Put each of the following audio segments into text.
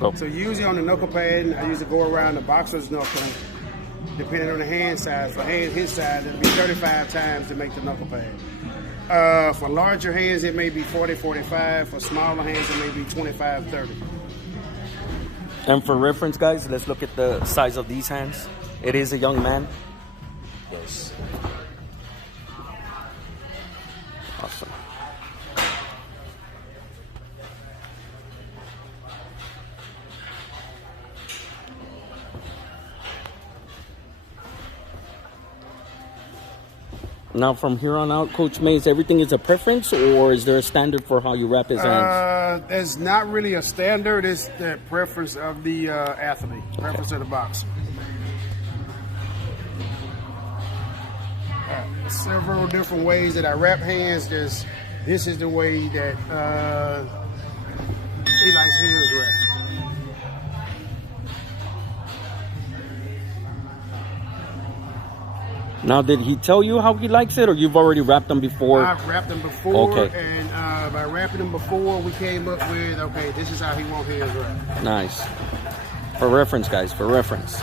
Oh. So usually on the knuckle pad, I usually go around the boxer's knuckle, depending on the hand size. For his size, it'll be 35 times to make the knuckle pad. For larger hands, it may be 40, 45. For smaller hands, it may be 25, 30. And for reference, guys, let's look at the size of these hands. It is a young man. Yes. Awesome. Now, from here on out, Coach Mays, everything is a preference, or is there a standard for how you wrap his hands? There's not really a standard. It's the preference of the athlete, preference of the boxer. Several different ways that I wrap hands. This is the way that he likes his wrapped. Now, did he tell you how he likes it, or you've already wrapped them before? I've wrapped them before, okay. And by wrapping them before, we came up with, okay, this is how he wants his wrapped. Nice. For reference, guys, for reference.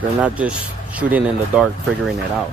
They're not just shooting in the dark, figuring it out.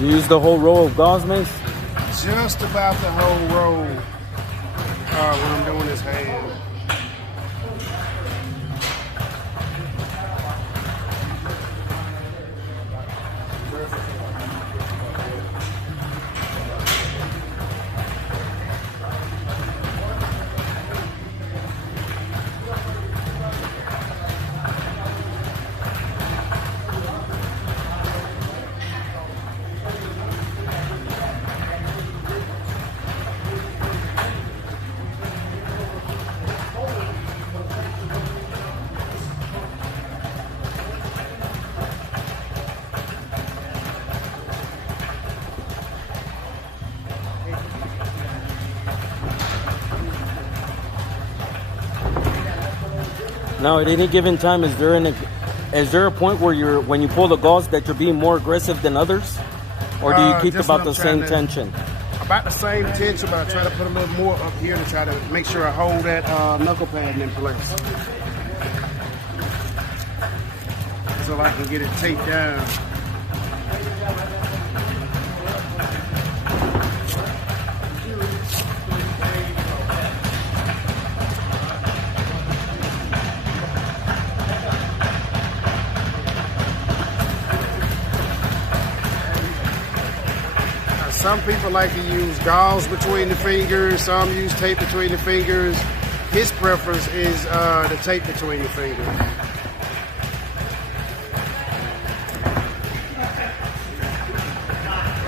You use the whole row of gauze, Mace? Just about the whole row when I'm doing this hand. Now, at any given time, is there a point where when you pull the gauze that you're being more aggressive than others, or do you keep about the same tension? About the same tension, but I try to put a little more up here to try to make sure I hold that knuckle pad in place, so I can get it taped down. Some people like to use gauze between the fingers. Some use tape between the fingers. His preference is the tape between the fingers.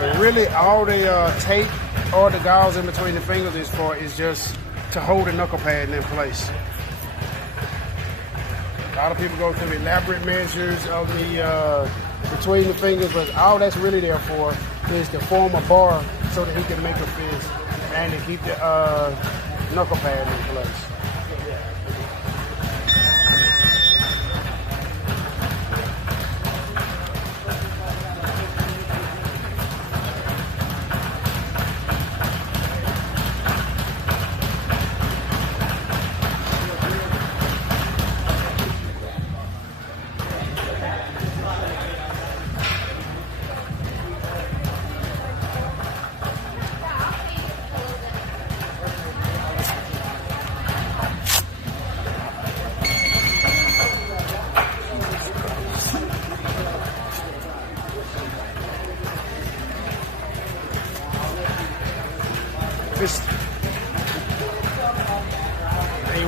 But really, all the tape or the gauze in between the fingers is just to hold the knuckle pad in place. A lot of people go through elaborate measures of the between the fingers, but all that's really there for is to form a bar so that he can make a fist and to keep the knuckle pad in place.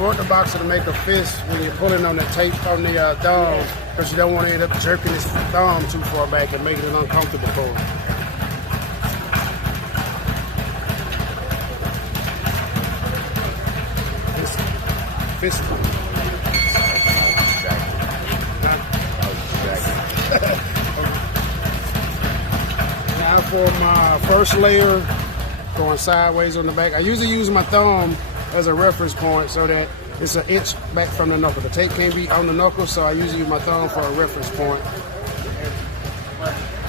want the boxer to make a fist when you're pulling on the tape on the thumb, because you don't want to end up jerking his thumb too far back and making it uncomfortable for him. Fist. Now for my first layer, going sideways on the back, I usually use my thumb as a reference point so that it's an inch back from the knuckle. The tape can't be on the knuckle, so I usually use my thumb for a reference point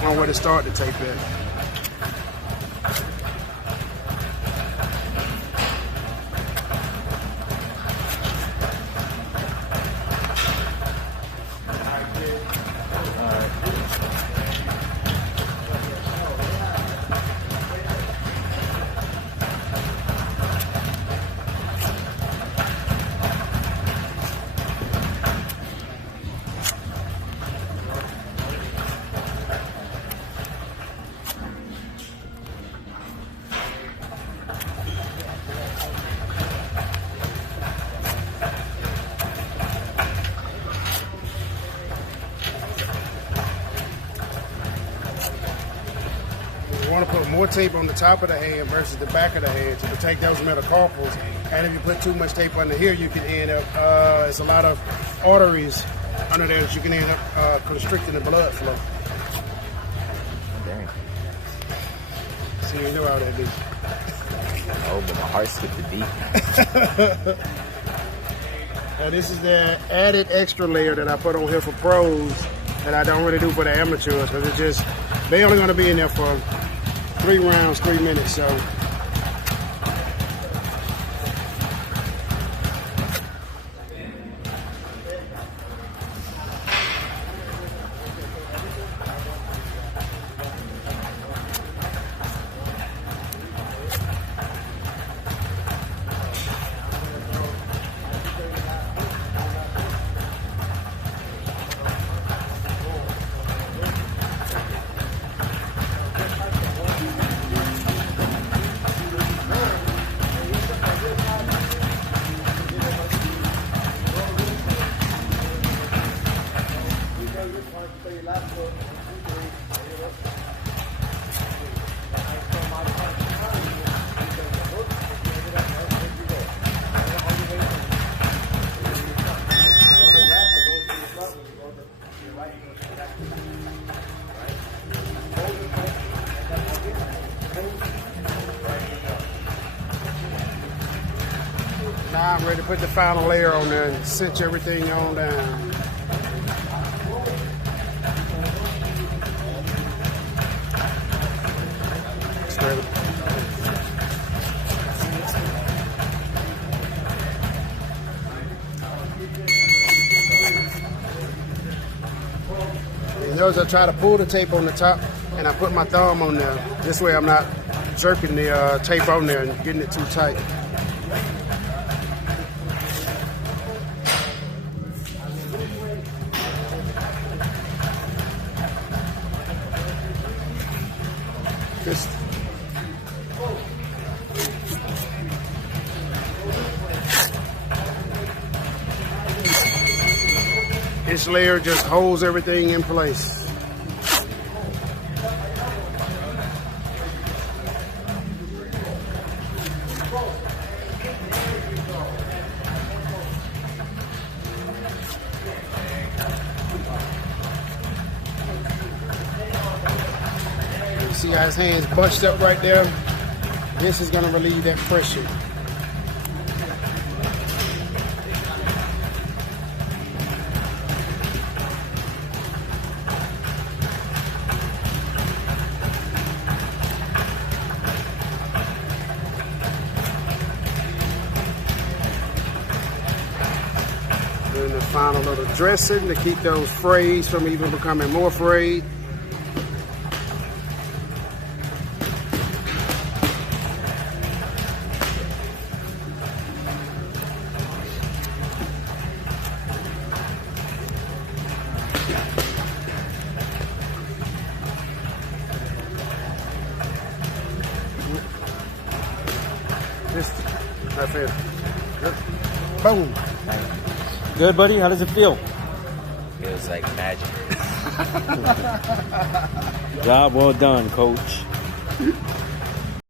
on where to start the tape at. You want to put more tape on the top of the hand versus the back of the hand to protect those metacarpals. And if you put too much tape under here, you can end up, it's a lot of arteries under there that you can end up constricting the blood flow. Dang. So you know how that is. Oh, but my heart skipped a beat. Now this is the added extra layer that I put on here for pros that I don't really do for the amateurs, because it's just, they only going to be in there for 3 rounds, 3 minutes, so. Now I'm ready to put the final layer on there and cinch everything on down. Straight up. And notice I try to pull the tape on the top and I put my thumb on there. This way I'm not jerking the tape on there and getting it too tight. This layer just holds everything in place. You see how his hands bunched up right there? This is going to relieve that pressure. Doing the final little dressing to keep those frays from even becoming more frayed. That's it. Good. Boom. Good, buddy. How does it feel? Feels like magic. Job well done, coach.